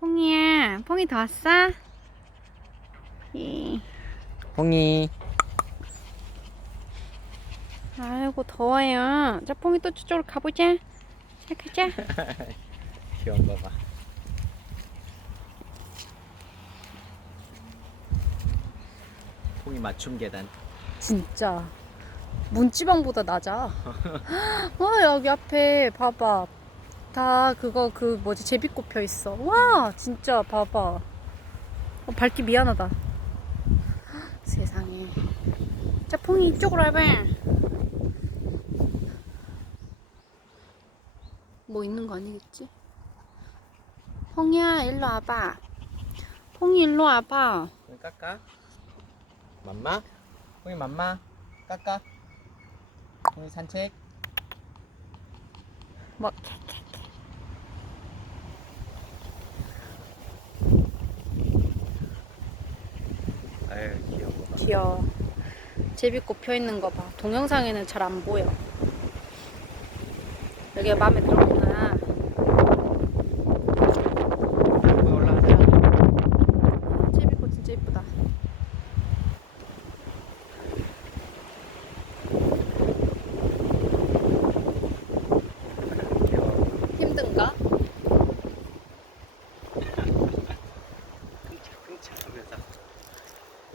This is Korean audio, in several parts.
퐁이야, 퐁이 더 왔어? 이. 홍이 아이고 더워요. 자, 퐁이 또 저쪽으로 가보자. 자, 가자. 귀여운 거 봐. 홍이 맞춤 계단. 진짜 문지방보다 낮아. 와 여기 앞에 봐봐. 다 그거 그 뭐지 제비꽃 펴 있어. 와 진짜 봐봐. 어, 밟기 미안하다. 세상에. 자 퐁이 이쪽으로 와봐. 뭐 있는 거 아니겠지? 퐁이야 일로 와봐. 퐁이 일로 와봐. 홍이 깎아. 맘마? 홍이 맘마? 깎아. 홍이 산책. 뭐 거 봐. 귀여워. 제비꽃 펴 있는 거 봐. 동영상에는 잘 안 보여. 여기가 마음에 들었구나. 올라가자. 아, 제비꽃 진짜 예쁘다. 귀여워. 힘든가? 쿵차 하면서.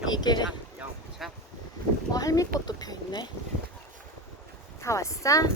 이게- 영차. 어, 할미꽃도 펴 있네. 다 왔어?